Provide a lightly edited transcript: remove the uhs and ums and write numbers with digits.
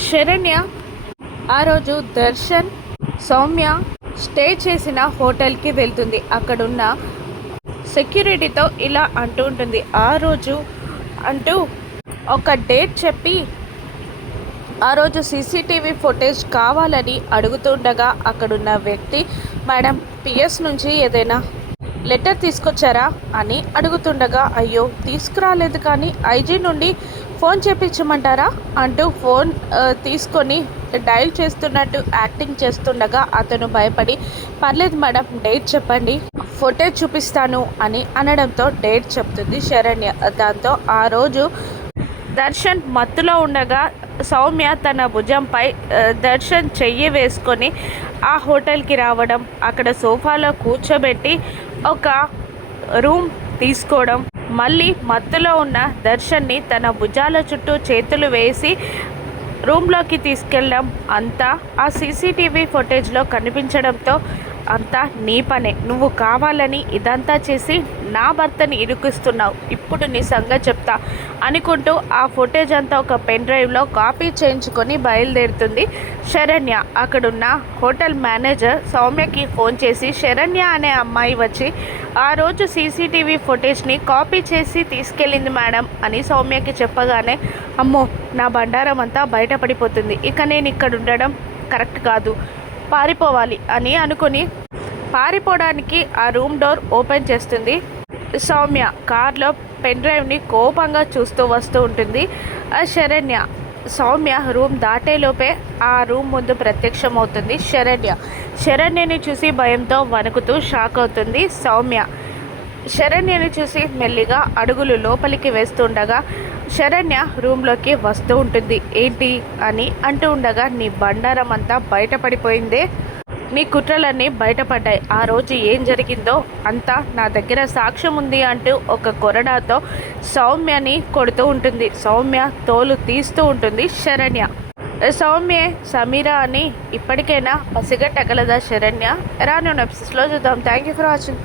శరణ్య ఆ రోజు దర్శన్, సౌమ్య స్టే చేసిన హోటల్కి వెళ్తుంది. అక్కడున్న సెక్యూరిటీతో ఇలా అంటూ ఉంటుంది. ఆ రోజు అంటూ ఒక డేట్ చెప్పి ఆ రోజు సీసీటీవీ ఫుటేజ్ కావాలని అడుగుతుండగా అక్కడున్న వ్యక్తి, మేడం పిఎస్ నుంచి ఏదైనా లెటర్ తీసుకొచ్చారా అని అడుగుతుండగా, అయ్యో తీసుకురాలేదు, కానీ ఐజీ నుండి ఫోన్ చేపించమంటారా అంటూ ఫోన్ తీసుకొని డయల్ చేస్తున్నట్టు యాక్టింగ్ చేస్తుండగా అతను భయపడి, పర్లేదు మేడం డేట్ చెప్పండి, ఫోటేజ్ చూపిస్తాను అని అనడంతో డేట్ చెప్తుంది శరణ్య. దాంతో ఆ రోజు దర్శన్ మత్తులో ఉండగా సౌమ్య తన భుజంపై దర్శన్ చెయ్యి వేసుకొని ఆ హోటల్కి రావడం, అక్కడ సోఫాలో కూర్చోబెట్టి ఒక రూమ్ తీసుకోవడం, మళ్ళీ మత్తులో ఉన్న దర్శన్ని తన భుజాల చుట్టూ చేతులు వేసి రూమ్లోకి తీసుకెళ్ళడం అంతా ఆ సీసీటీవీ ఫుటేజ్లో కనిపించడంతో, అంతా నీ పనే, నువ్వు కావాలని ఇదంతా చేసి నా భర్తని ఇరుకిస్తున్నావు, ఇప్పుడు నీ సంగతి చెప్తా అనుకుంటూ ఆ ఫుటేజ్ అంతా ఒక పెన్ డ్రైవ్లో కాపీ చేయించుకొని బయలుదేరుతుంది శరణ్య. అక్కడున్న హోటల్ మేనేజర్ సౌమ్యకి ఫోన్ చేసి, శరణ్య అనే అమ్మాయి వచ్చి ఆ రోజు సీసీటీవీ ఫుటేజ్ని కాపీ చేసి తీసుకెళ్ళింది మేడం అని సౌమ్యకి చెప్పగానే, అమ్మో నా బండారం అంతా బయటపడిపోతుంది, ఇక నేను ఇక్కడ ఉండడం కరెక్ట్ కాదు, పారిపోవాలి అని అనుకుని పారిపోవడానికి ఆ రూమ్ డోర్ ఓపెన్ చేస్తుంది సౌమ్య. కార్లో పెన్ డ్రైవ్ని కోపంగా చూస్తూ వస్తూ ఉంటుంది శరణ్య. సౌమ్య రూమ్ దాటేలోపే ఆ రూమ్ ముందు ప్రత్యక్షమవుతుంది శరణ్య. శరణ్యని చూసి భయంతో వణుకుతూ షాక్ అవుతుంది సౌమ్య. శరణ్యని చూసి మెల్లిగా అడుగులు లోపలికి వేస్తుండగా శరణ్య రూమ్లోకి వస్తూ ఉంటుంది. ఏంటి అని అంటూ ఉండగా, నీ బండారం అంతా బయటపడిపోయిందే, నీ కుట్రలన్నీ బయటపడ్డాయి, ఆ రోజు ఏం జరిగిందో అంతా నా దగ్గర సాక్ష్యం ఉంది అంటూ ఒక కొరడాతో సౌమ్యని కొడుతూ ఉంటుంది. సౌమ్య తోలు తీస్తూ ఉంటుంది శరణ్య. సౌమ్య సమీరా అని ఇప్పటికైనా పసిగట్టగలదా శరణ్య? రానున్న ఎపిసోడ్స్లో చూద్దాం. Thank you for watching.